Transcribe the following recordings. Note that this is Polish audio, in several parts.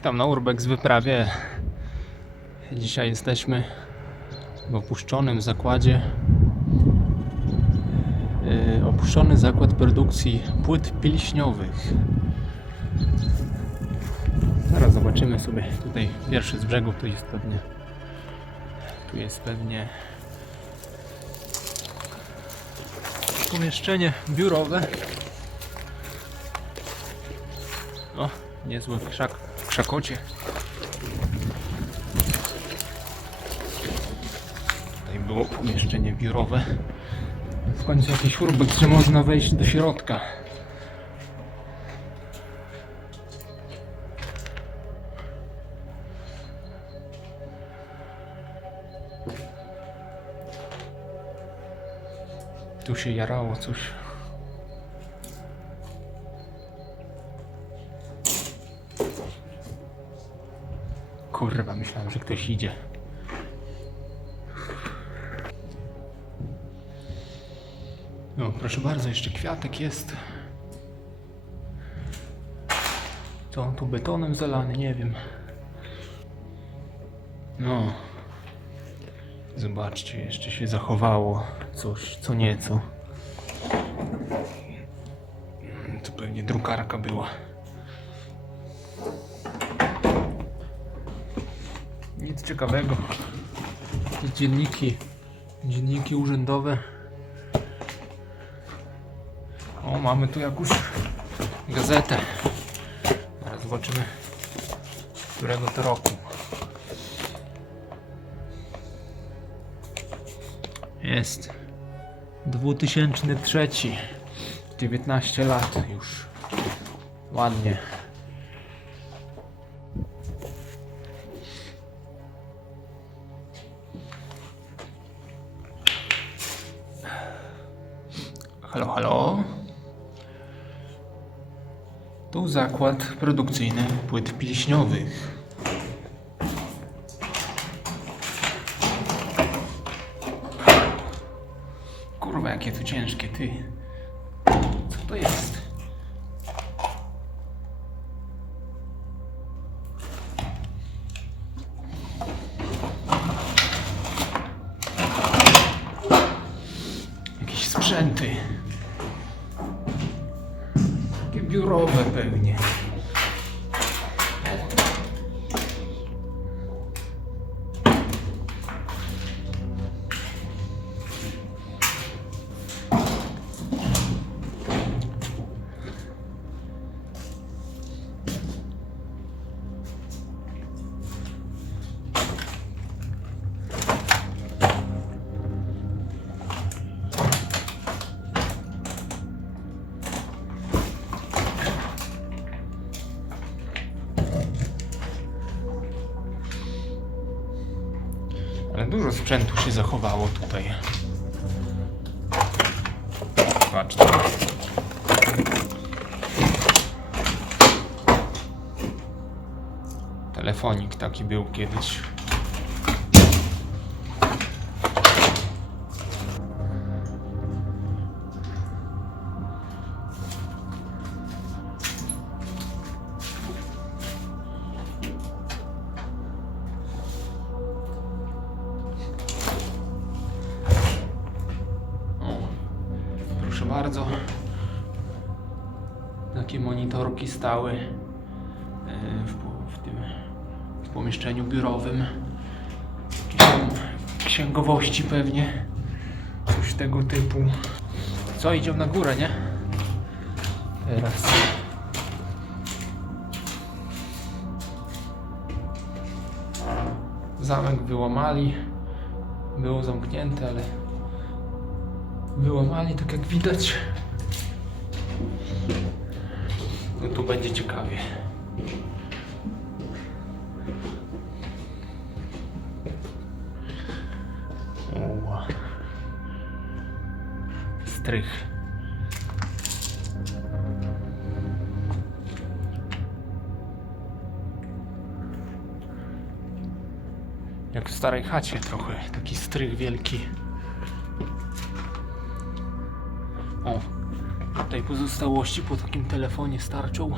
Witam na Urbex wyprawie. Dzisiaj jesteśmy w opuszczonym zakładzie. Yy, opuszczony zakład produkcji płyt pilśniowych. Zaraz zobaczymy sobie tutaj pierwszy z brzegu. Tu jest pewnie. Tu jest pewnie pomieszczenie biurowe. O, niezły krzak, krzakocie. Tutaj było pomieszczenie biurowe. W końcu jakiś urbex, że można wejść do środka. Tu się jarało coś. Ktoś idzie. No, proszę bardzo, jeszcze kwiatek jest. Co on tu betonem zalany? Nie wiem. No. Zobaczcie, jeszcze się zachowało coś, co nieco. To pewnie drukarka była. Ciekawego. Dzienniki. Dzienniki urzędowe. O, mamy tu jakąś gazetę. Zaraz zobaczymy, którego to roku. Jest. 2003. 19 lat już. Ładnie. Zakład produkcyjny płyt pilśniowych. Kurwa, jakie to ciężkie, ty. Co to jest? Jakieś sprzęty. Takie biurowe dużo sprzętu się zachowało tutaj. Patrzcie. Telefonik taki był kiedyś. Proszę bardzo. Takie monitorki stały e, w, w tym w pomieszczeniu biurowym. Księgowości pewnie. Coś tego typu. Co, idziemy na górę, nie? Teraz. Zamek wyłamali. Było zamknięte, ale wyłamali, tak jak widać. No tu będzie ciekawie. O. Strych. Jak w starej chacie trochę, taki strych wielki. Pozostałości po takim telefonie starczą.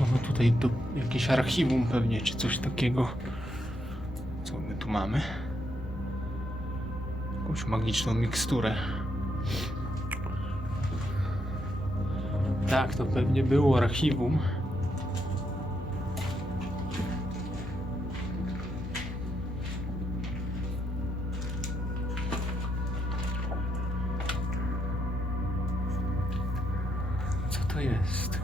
No tutaj do, jakieś archiwum pewnie, czy coś takiego. Co my tu mamy? Jakąś magiczną miksturę. Tak, to pewnie było archiwum. Jest?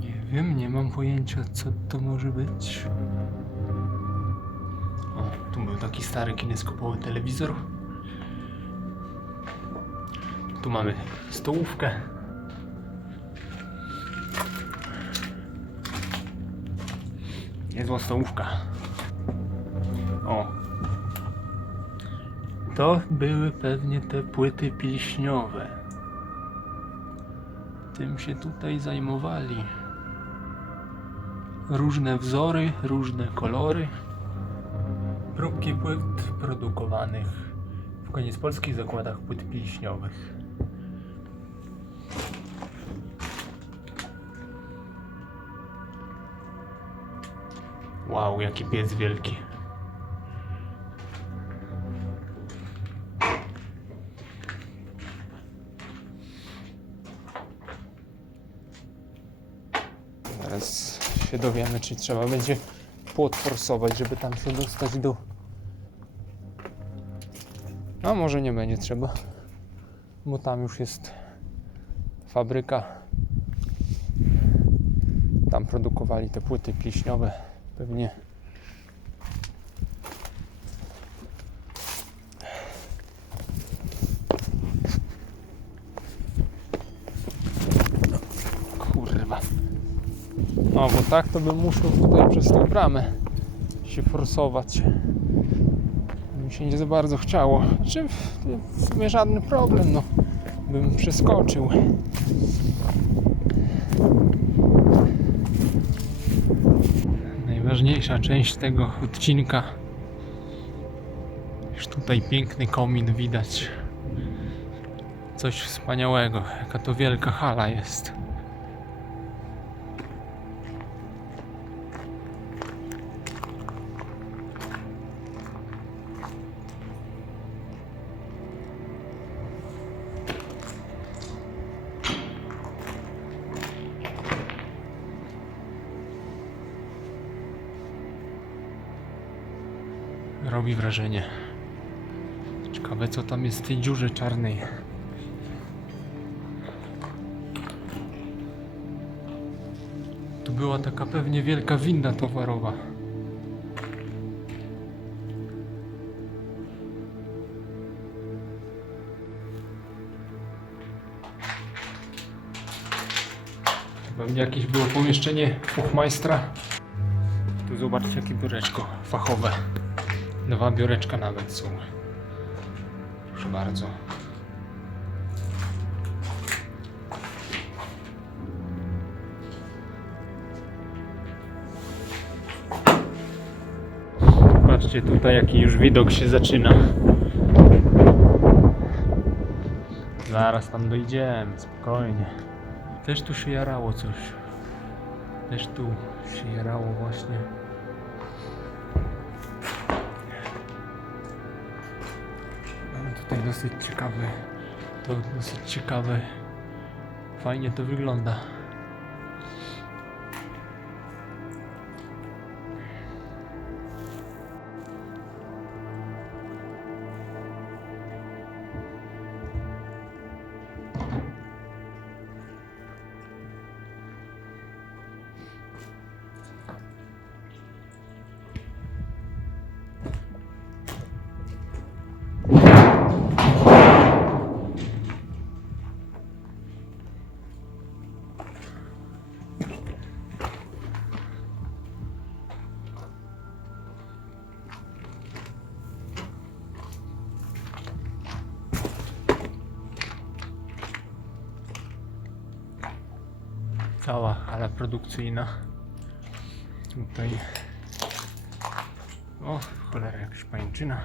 Nie wiem, nie mam pojęcia, co to może być. O, tu był taki stary kineskopowy telewizor. Tu mamy stołówkę. Niezła stołówka. O. To były pewnie te płyty pilśniowe. Tym się tutaj zajmowali. Różne wzory, różne kolory. Próbki płyt produkowanych w koniec polskich zakładach płyt pilśniowych. Wow, jaki piec wielki. Zaraz się dowiemy, czy trzeba będzie płot forsować, żeby tam się dostać do... A może nie będzie trzeba, bo tam już jest fabryka. Tam produkowali te płyty pliśniowe. Pewnie kurwa. No bo tak to bym musiał tutaj przez tę bramę się forsować. Mi się nie za bardzo chciało. Znaczy w, w sumie żaden problem, no. Bym przeskoczył. Najważniejsza część tego odcinka. Już tutaj piękny komin widać. Coś wspaniałego. Jaka to wielka hala jest. Wrażenie. Ciekawe co tam jest w tej dziurze czarnej. Tu była taka pewnie wielka winda towarowa. Pewnie jakieś było pomieszczenie fuchmajstra. Tu zobaczcie jakie biureczko fachowe. Dwa biureczka nawet są. Proszę bardzo. Patrzcie tutaj jaki już widok się zaczyna. Zaraz tam dojdziemy, spokojnie. Też tu się jarało coś. Też tu się jarało właśnie. Dosyć ciekawe. To dosyć ciekawe. Fajnie to wygląda. Cała hala produkcyjna. Tutaj O, cholera, jakaś pańczyna.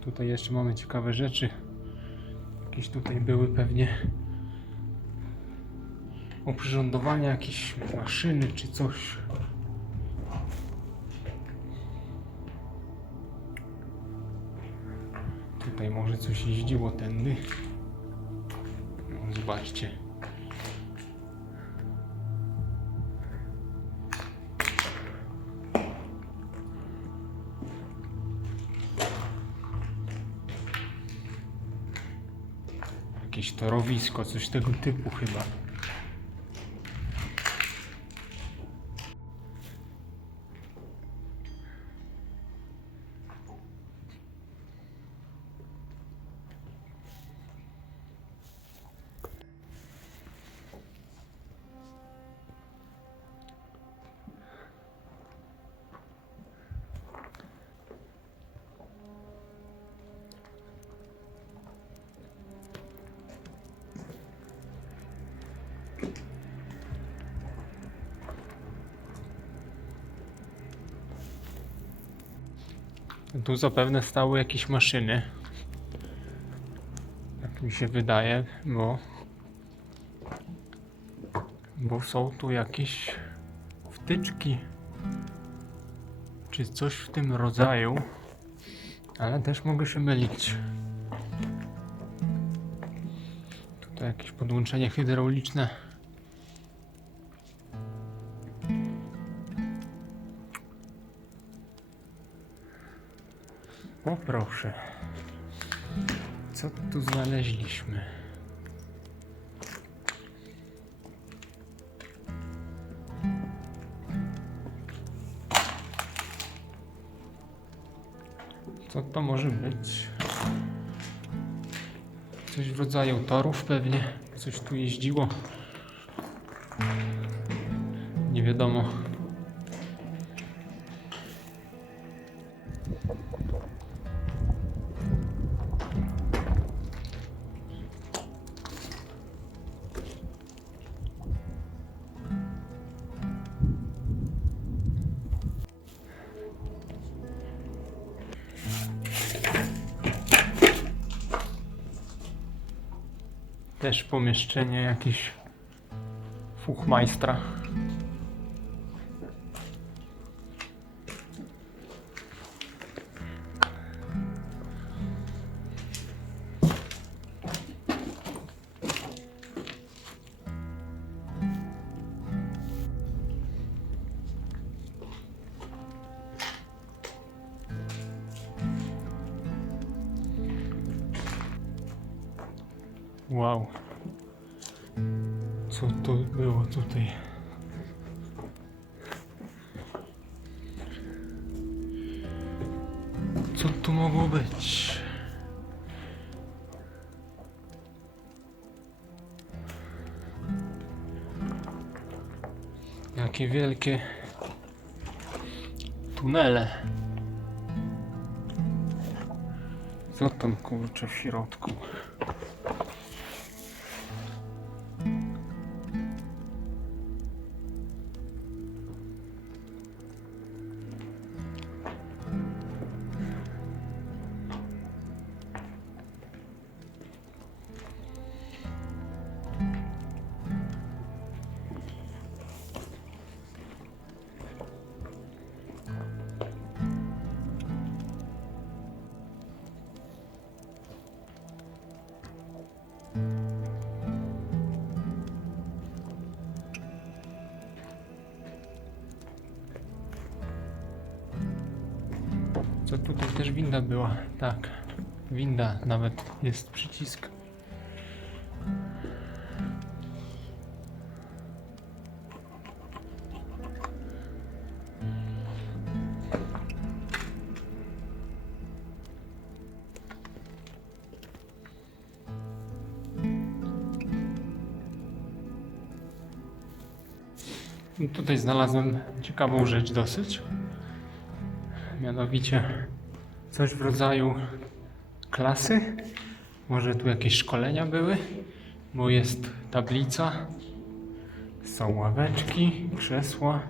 Tutaj jeszcze mamy ciekawe rzeczy. Jakieś tutaj były pewnie oprzyrządowania, jakieś maszyny czy coś. Może coś jeździło tędy. Zobaczcie. Jakieś torowisko, coś tego typu chyba. Tu zapewne stały jakieś maszyny. Tak mi się wydaje, bo. Bo są tu jakieś wtyczki. Czy coś w tym rodzaju. Ale też mogę się mylić. Tutaj jakieś podłączenie hydrauliczne. O proszę. Co tu znaleźliśmy? Co to może być? Coś w rodzaju torów pewnie. Coś tu jeździło. Nie wiadomo. Też pomieszczenie jakieś fuchmajstra. Wow. Co to było tutaj? Co tu mogło być? Jakie wielkie tunele. Co tam kurczę w środku? Co tutaj też winda była? Tak, winda, nawet jest przycisk. Tutaj znalazłem ciekawą rzecz dosyć. Mianowicie coś w rodzaju klasy. Może tu jakieś szkolenia były, bo jest tablica. Są ławeczki, krzesła.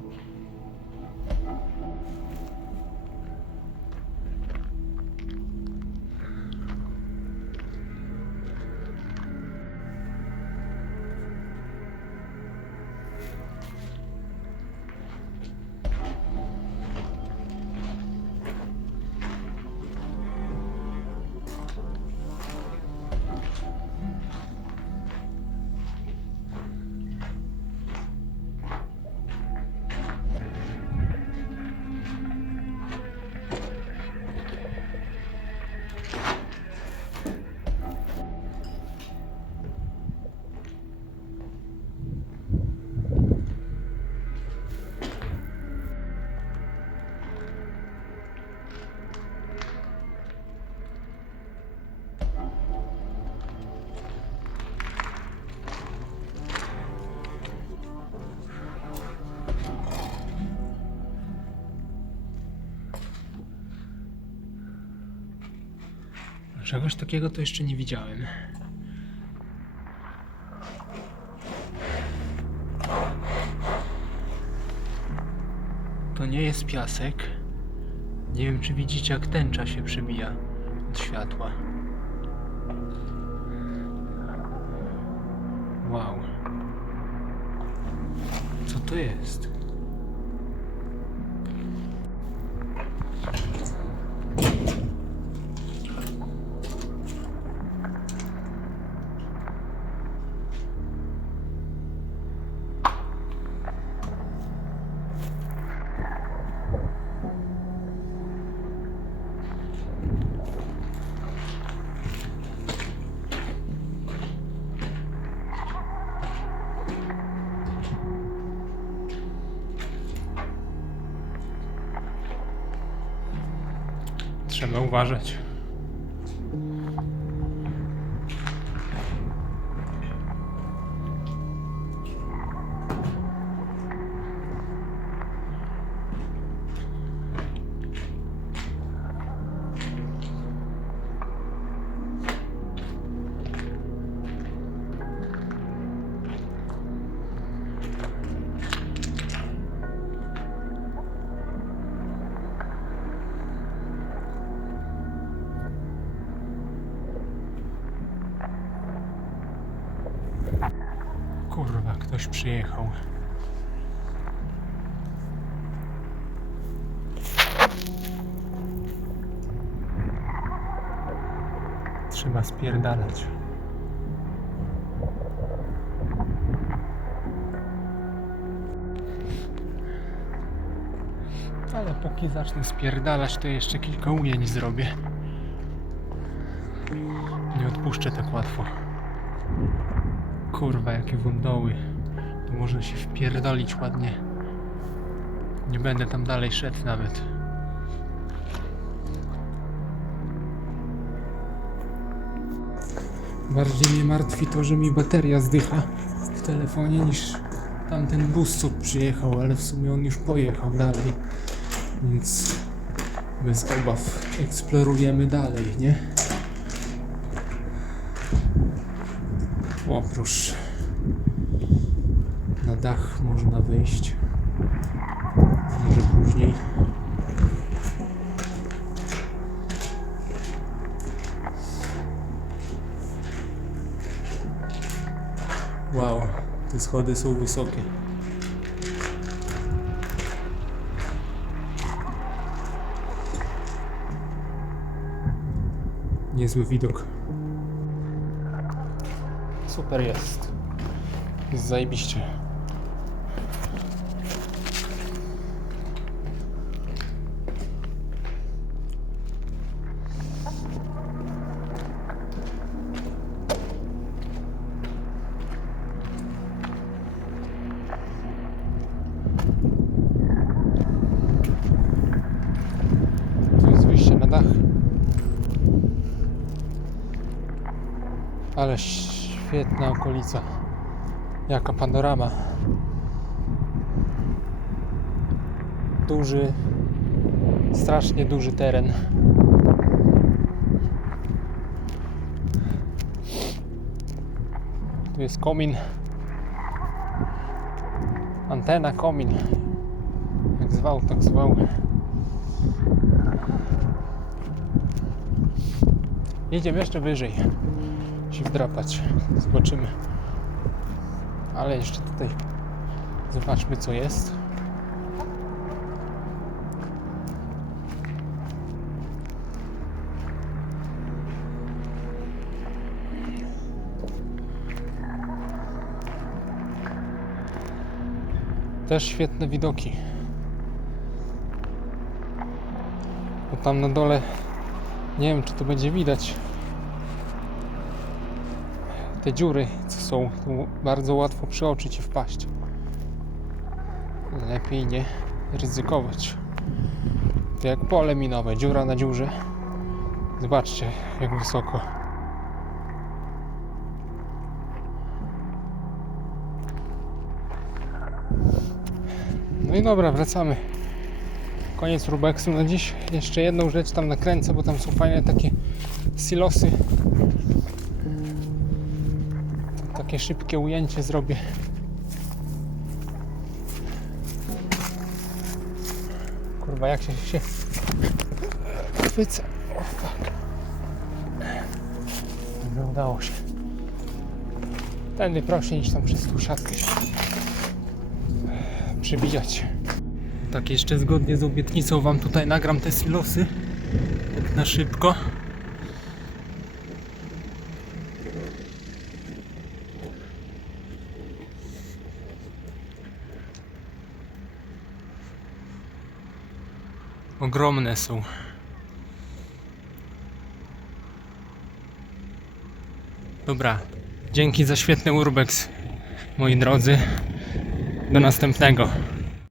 Czegoś takiego to jeszcze nie widziałem. To nie jest piasek. Nie wiem, czy widzicie, jak tęcza się przebija od światła. Wow. Co to jest? Trzeba uważać. Trzeba spierdalać. Ale póki zacznę spierdalać, to jeszcze kilka ujęć zrobię. Nie odpuszczę tak łatwo. Kurwa, jakie wądoły. Tu można się wpierdolić ładnie. Nie będę tam dalej szedł nawet. Bardziej mnie martwi to, że mi bateria zdycha w telefonie niż tamten bus, co przyjechał, ale w sumie on już pojechał dalej. Więc bez obaw eksplorujemy dalej, nie? O, proszę. Na dach można wyjść. Może później. Wow, te schody są wysokie. Niezły widok. Super jest. Jest zajebiście. Świetna okolica. Jaka panorama. Duży, strasznie duży teren. Tu jest komin. Antena, komin. Jak zwał, tak zwał. Jedziemy jeszcze wyżej. Się wdrapać. Zobaczymy. Ale jeszcze tutaj zobaczmy co jest. Też świetne widoki. Bo tam na dole nie wiem czy to będzie widać. Te dziury co są, bardzo łatwo przy oczy ci wpaść. Lepiej nie ryzykować. To jak pole minowe, dziura na dziurze. Zobaczcie jak wysoko. No i dobra, wracamy. Koniec Rubexu na dziś. Jeszcze jedną rzecz tam nakręcę, bo tam są fajne takie silosy. Takie szybkie ujęcie zrobię. Kurwa, jak się się chwycę. O fuck. Udało się. Tędy prościej niż tam przez tą siatkę się przybijać. Tak jeszcze zgodnie z obietnicą wam tutaj nagram te silosy tak na szybko. Ogromne są. Dobra, dzięki za świetny urbex, moi drodzy. Do następnego.